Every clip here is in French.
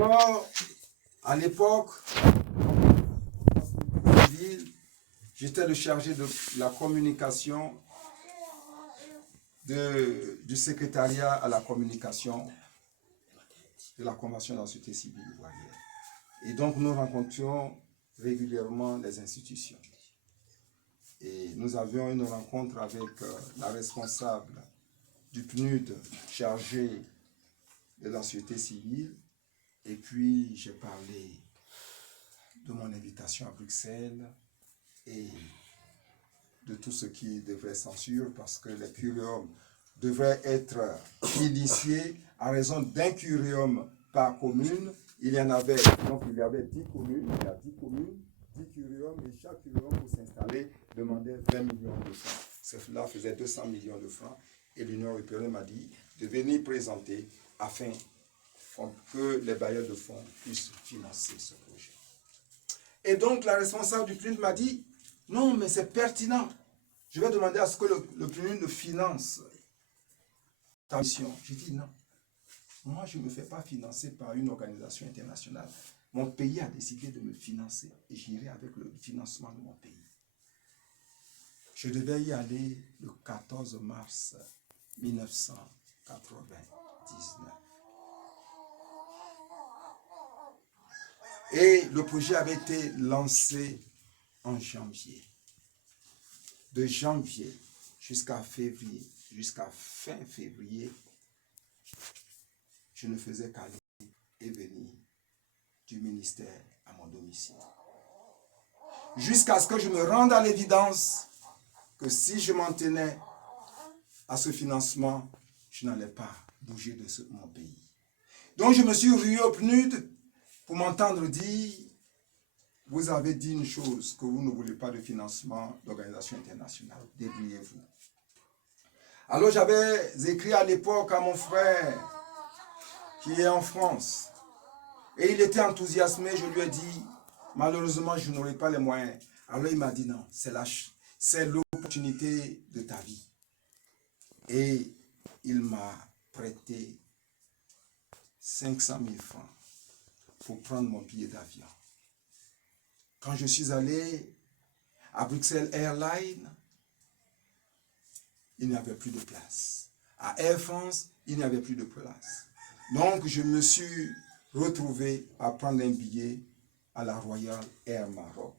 Alors, à l'époque, j'étais le chargé de la communication du secrétariat à la communication de la Convention de la société civile ivoirienne. Et donc, nous rencontrions régulièrement les institutions. Et nous avions une rencontre avec la responsable du PNUD chargé de la société civile. Et puis, j'ai parlé de mon invitation à Bruxelles et de tout ce qui devrait s'ensuivre parce que les curiums devraient être initiés à raison d'un curium par commune. Il y en avait, donc il y avait 10 communes, il y a 10 communes, 10 curiums et chaque curium pour s'installer demandait 20 millions de francs. Cela faisait 200 millions de francs et l'Union européenne m'a dit de venir présenter afin que les bailleurs de fonds puissent financer ce projet. Et donc la responsable du PNUD m'a dit, non mais c'est pertinent, je vais demander à ce que le PNUD finance ta mission. J'ai dit non, moi je ne me fais pas financer par une organisation internationale. Mon pays a décidé de me financer et j'irai avec le financement de mon pays. Je devais y aller le 14 mars 1999. Et le projet avait été lancé en janvier. De janvier jusqu'à février, jusqu'à fin février, je ne faisais qu'aller et venir du ministère à mon domicile. Jusqu'à ce que je me rende à l'évidence que si je m'en tenais à ce financement, je n'allais pas bouger de mon pays. Donc je me suis rué au PNUD pour m'entendre dire, vous avez dit une chose, que vous ne voulez pas de financement d'organisation internationale, débrouillez-vous. Alors j'avais écrit à l'époque à mon frère, qui est en France, et il était enthousiasmé, je lui ai dit, malheureusement je n'aurai pas les moyens. Alors il m'a dit non, c'est l'opportunité de ta vie. Et il m'a prêté 500 000 francs pour prendre mon billet d'avion. Quand je suis allé à Bruxelles Airlines, il n'y avait plus de place. À Air France, il n'y avait plus de place. Donc, je me suis retrouvé à prendre un billet à la Royal Air Maroc.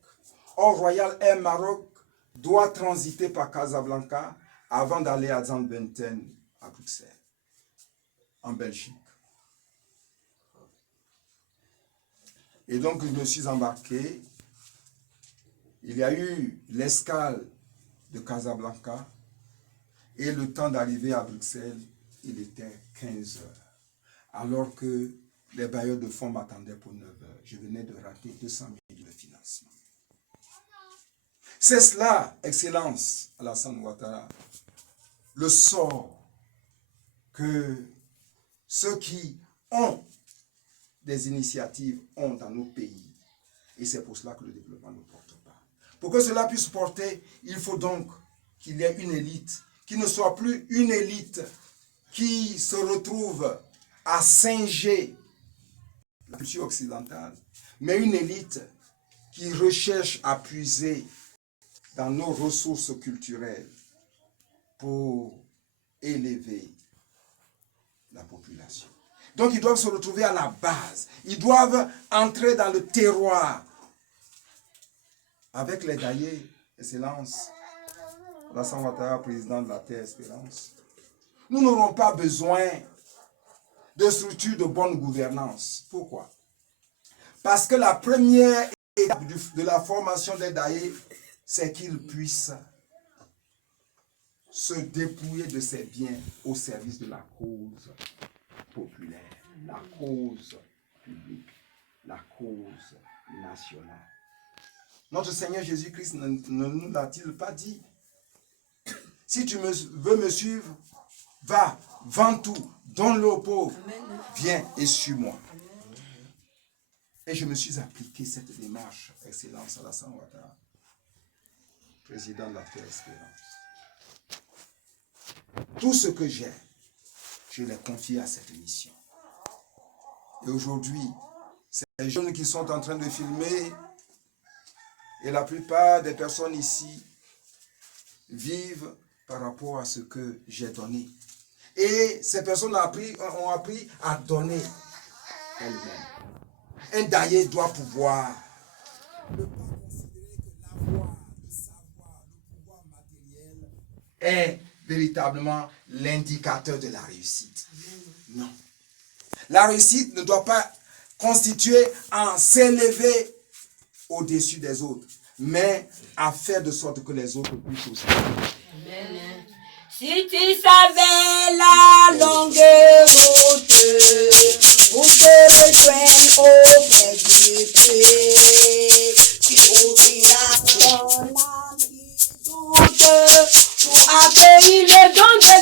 Or, Royal Air Maroc doit transiter par Casablanca avant d'aller à Zandbenten, à Bruxelles, en Belgique. Et donc, je me suis embarqué. Il y a eu l'escale de Casablanca et le temps d'arriver à Bruxelles, il était 15 heures. Alors que les bailleurs de fonds m'attendaient pour 9 heures. Je venais de rater 200 000 de financement. C'est cela, Excellence Alassane Ouattara, le sort que ceux qui ont des initiatives ont dans nos pays. Et c'est pour cela que le développement ne porte pas. Pour que cela puisse porter, il faut donc qu'il y ait une élite, qui ne soit plus une élite qui se retrouve à singer la culture occidentale, mais une élite qui recherche à puiser dans nos ressources culturelles pour élever la population. Donc ils doivent se retrouver à la base, ils doivent entrer dans le terroir. Avec les Gaillés, Excellence, Alassane Ouattara, président de la Terre Espérance, nous n'aurons pas besoin de structures de bonne gouvernance. Pourquoi? Parce que la première étape de la formation des Daïs, c'est qu'ils puissent se dépouiller de ses biens au service de la cause populaire, la cause publique, la cause nationale. Notre Seigneur Jésus-Christ ne nous l'a-t-il pas dit? Si tu veux me suivre, va, vends tout, donne-le aux pauvres, viens et suis-moi. Et je me suis appliqué cette démarche, Excellence Alassane Ouattara, président de la Terre Espérance. Tout ce que j'ai, je l'ai confié à cette mission. Et aujourd'hui, ces jeunes qui sont en train de filmer, et la plupart des personnes ici vivent par rapport à ce que j'ai donné. Et ces personnes ont appris à donner elles-mêmes. Un Daïs doit pouvoir ne pas considérer que l'avoir, le savoir, le pouvoir matériel est véritablement l'indicateur de la réussite. Non. La réussite ne doit pas constituer en s'élever au-dessus des autres, mais à faire de sorte que les autres puissent aussi. Amen. Si tu savais la longue route pour te rejoindre auprès du Dieu, tu ouvriras ton âme doute pour accueillir le don de